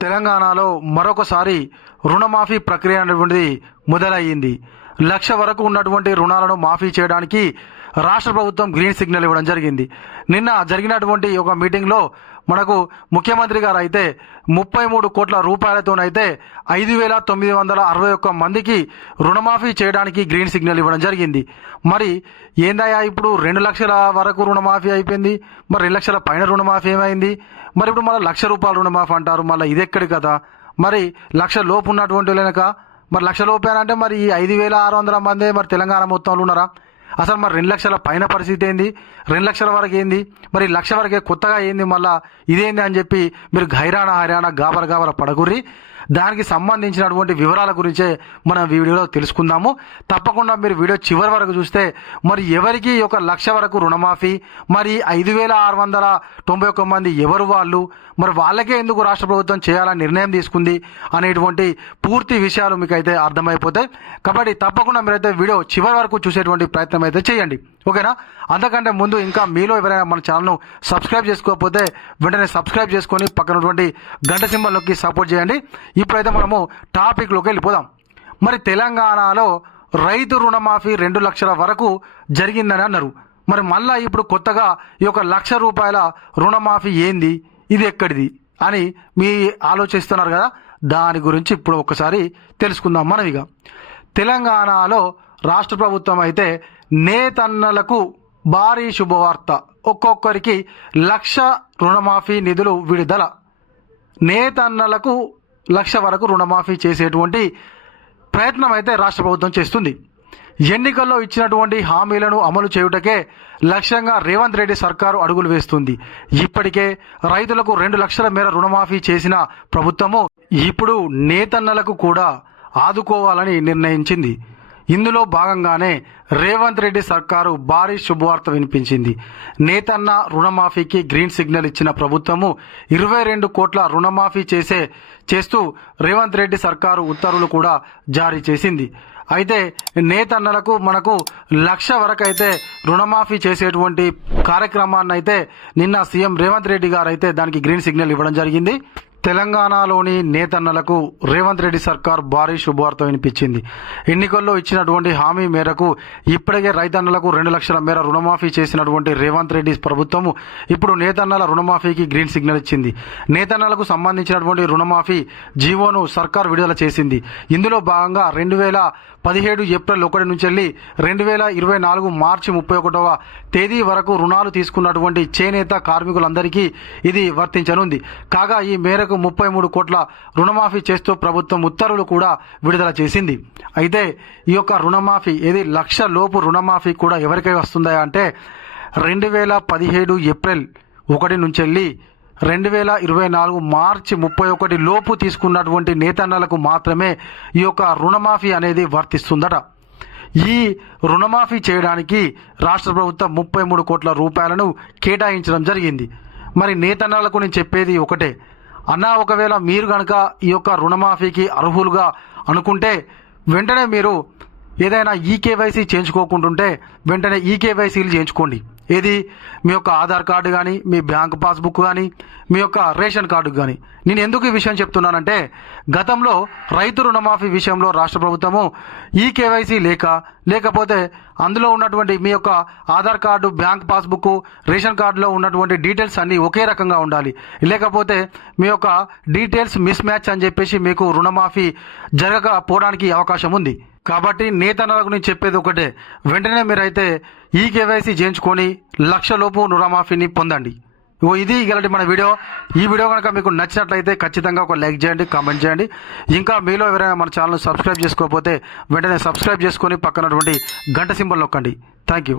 తెలంగాణలో మరొకసారి రుణమాఫీ ప్రక్రియ అనేటువంటిది మొదలయ్యింది. లక్ష వరకు ఉన్నటువంటి రుణాలను మాఫీ చేయడానికి రాష్ట్ర ప్రభుత్వం గ్రీన్ సిగ్నల్ ఇవ్వడం జరిగింది. నిన్న జరిగినటువంటి ఒక మీటింగ్లో మనకు ముఖ్యమంత్రి గారు అయితే ముప్పై మూడు కోట్ల రూపాయలతోనైతే ఐదు వేల తొమ్మిది వందల అరవై ఒక్క మందికి రుణమాఫీ చేయడానికి గ్రీన్ సిగ్నల్ ఇవ్వడం జరిగింది. మరి ఏందయ్యా ఇప్పుడు రెండు లక్షల వరకు రుణమాఫీ అయిపోయింది. మరి రెండు లక్షల పైన రుణమాఫీ ఏమైంది? మరి ఇప్పుడు మళ్ళీ లక్ష రూపాయల రుణమాఫీ అంటారు. మళ్ళీ ఇది ఎక్కడి కదా మరి లక్ష లోపు ఉన్నటువంటి వెనక మరి లక్ష లోపేనంటే మరి ఈ ఐదు వేల ఆరు వందల మంది మరి తెలంగాణ మొత్తంలో ఉన్నారా? అసలు మరి రెండు లక్షల పైన పరిస్థితి ఏంది? రెండు లక్షల వరకు ఏంది? మరి లక్ష వరకే కొత్తగా ఏంది? మళ్ళీ ఇదేంది అని చెప్పి మీరు గైరాణ హైరాణ గాబర గాబర పడగుర్రి దానికి సంబంధించినటువంటి వివరాల గురించే మనం ఈ వీడియోలో తెలుసుకుందాము. తప్పకుండా మీరు వీడియో చివరి వరకు చూస్తే మరి ఎవరికి ఒక లక్ష వరకు రుణమాఫీ మరి ఐదు వేల ఆరు వందల తొంభై ఒక్క మంది ఎవరు వాళ్ళు మరి వాళ్ళకే ఎందుకు రాష్ట్ర ప్రభుత్వం చేయాలని నిర్ణయం తీసుకుంది అనేటువంటి పూర్తి విషయాలు మీకు అయితే అర్థమైపోతాయి. కాబట్టి తప్పకుండా మీరైతే వీడియో చివరి వరకు చూసేటువంటి ప్రయత్నం అయితే చేయండి. ఓకేనా? అంతకంటే ముందు ఇంకా మీలో ఎవరైనా మన ఛానల్ను సబ్స్క్రైబ్ చేసుకోకపోతే వెంటనే సబ్స్క్రైబ్ చేసుకొని పక్కనటువంటి గంట సింబల్ నొక్కి సపోర్ట్ చేయండి. ఇప్పుడైతే మనము టాపిక్లోకి వెళ్ళిపోదాం. మరి తెలంగాణలో రైతు రుణమాఫీ రెండు లక్షల వరకు జరిగిందని అన్నారు. మరి మళ్ళా ఇప్పుడు కొత్తగా ఈ యొక్క లక్ష రూపాయల రుణమాఫీ ఏంది? ఇది ఎక్కడిది? అని మీ ఆలోచిస్తున్నారు కదా? దాని గురించి ఇప్పుడు ఒకసారి తెలుసుకుందాం మనం ఇక తెలంగాణలో రాష్ట్ర ప్రభుత్వం అయితే నేతన్నలకు భారీ శుభవార్త. ఒక్కొక్కరికి లక్ష రుణమాఫీ నిధులు విడుదల. నేతన్నలకు లక్ష వరకు రుణమాఫీ చేసేటువంటి ప్రయత్నం అయితే రాష్ట్ర ప్రభుత్వం చేస్తుంది. ఎన్నికల్లో ఇచ్చినటువంటి హామీలను అమలు చేయుటకే లక్ష్యంగా రేవంత్ రెడ్డి సర్కారు అడుగులు వేస్తుంది. ఇప్పటికే రైతులకు రెండు లక్షల మేర రుణమాఫీ చేసిన ప్రభుత్వము ఇప్పుడు నేతన్నలకు కూడా ఆదుకోవాలని నిర్ణయించింది. ఇందులో భాగంగానే రేవంత్ రెడ్డి సర్కారు భారీ శుభవార్త వినిపించింది. నేతన్న రుణమాఫీకి గ్రీన్ సిగ్నల్ ఇచ్చిన ప్రభుత్వము ఇరవై రెండు కోట్ల రుణమాఫీ చేసే చేస్తూ రేవంత్ రెడ్డి సర్కారు ఉత్తర్వులు కూడా జారీ చేసింది. అయితే నేతన్నలకు మనకు లక్ష వరకు అయితే రుణమాఫీ చేసేటువంటి కార్యక్రమాన్ని అయితే నిన్న సీఎం రేవంత్ రెడ్డి గారు అయితే దానికి గ్రీన్ సిగ్నల్ ఇవ్వడం జరిగింది. తెలంగాణలోని నేతన్నలకు రేవంత్ రెడ్డి సర్కార్ భారీ శుభవార్త వినిపించింది. ఎన్నికల్లో ఇచ్చినటువంటి హామీ మేరకు ఇప్పటికే రైతన్నలకు రెండు లక్షల మేర రుణమాఫీ చేసినటువంటి రేవంత్ రెడ్డి ప్రభుత్వము ఇప్పుడు నేతన్నల రుణమాఫీకి గ్రీన్ సిగ్నల్ ఇచ్చింది. నేతన్నలకు సంబంధించినటువంటి రుణమాఫీ జీవోను సర్కార్ విడుదల చేసింది. ఇందులో భాగంగా రెండు వేల పదిహేడు ఏప్రిల్ ఒకటి నుంచి వెళ్ళి రెండు వేల ఇరవై నాలుగు మార్చి ముప్పై ఒకటవ తేదీ వరకు రుణాలు తీసుకున్నటువంటి చేనేత కార్మికులందరికీ ఇది వర్తించనుంది. కాగా ఈ మేరకు ముప్పై మూడు కోట్ల రుణమాఫీ చేస్తూ ప్రభుత్వం ఉత్తర్వులు కూడా విడుదల చేసింది. అయితే ఈ యొక్క రుణమాఫీ ఏది లక్ష లోపు రుణమాఫీ కూడా ఎవరికై వస్తుందా అంటే రెండు వేల పదిహేడు ఏప్రిల్ ఒకటి నుంచి వెళ్ళి రెండు వేల ఇరవై నాలుగు మార్చి ముప్పై ఒకటి లోపు తీసుకున్నటువంటి నేతన్నలకు మాత్రమే ఈ యొక్క రుణమాఫీ అనేది వర్తిస్తుందట. ఈ రుణమాఫీ చేయడానికి రాష్ట్ర ప్రభుత్వం ముప్పై మూడు కోట్ల రూపాయలను కేటాయించడం జరిగింది. మరి నేతన్నలకు నేను చెప్పేది ఒకటే. అన్నా ఒకవేళ మీరు కనుక ఈ యొక్క రుణమాఫీకి అర్హులుగా అనుకుంటే వెంటనే మీరు ఏదైనా ఈకేవైసీ చేయించుకోకుంటుంటే వెంటనే ఈకేవైసీలు చేయించుకోండి. ఏది? మీ యొక్క ఆధార్ కార్డు కానీ మీ బ్యాంక్ పాస్బుక్ కానీ మీ యొక్క రేషన్ కార్డు కానీ నేను ఎందుకు ఈ విషయం చెప్తున్నానంటే గతంలో రైతు రుణమాఫీ విషయంలో రాష్ట్ర ప్రభుత్వము ఈ కేవైసీ లేక లేకపోతే అందులో ఉన్నటువంటి మీ యొక్క Aadhaar card bank passbook ration కార్డులో ఉన్నటువంటి డీటెయిల్స్ అన్నీ ఒకే రకంగా ఉండాలి. లేకపోతే మీ యొక్క డీటెయిల్స్ మిస్ మ్యాచ్ అని చెప్పేసి మీకు రుణమాఫీ జరగకపోవడానికి అవకాశం ఉంది. కాబట్టి నేతన్నలకు నేను చెప్పేది ఒకటే. వెంటనే మీరైతే ఈ కేవైసీ చేయించుకొని లక్షలోపు రుణమాఫీని పొందండి. ఓ ఇది ఇలాంటి మన వీడియో. ఈ వీడియో కనుక మీకు నచ్చినట్లయితే ఖచ్చితంగా ఒక లైక్ చేయండి కామెంట్ చేయండి. ఇంకా మీలో ఎవరైనా మన ఛానల్ సబ్స్క్రైబ్ చేసుకోకపోతే వెంటనే సబ్స్క్రైబ్ చేసుకొని పక్కనటువంటి గంట సింబల్ నొక్కండి. Thank you.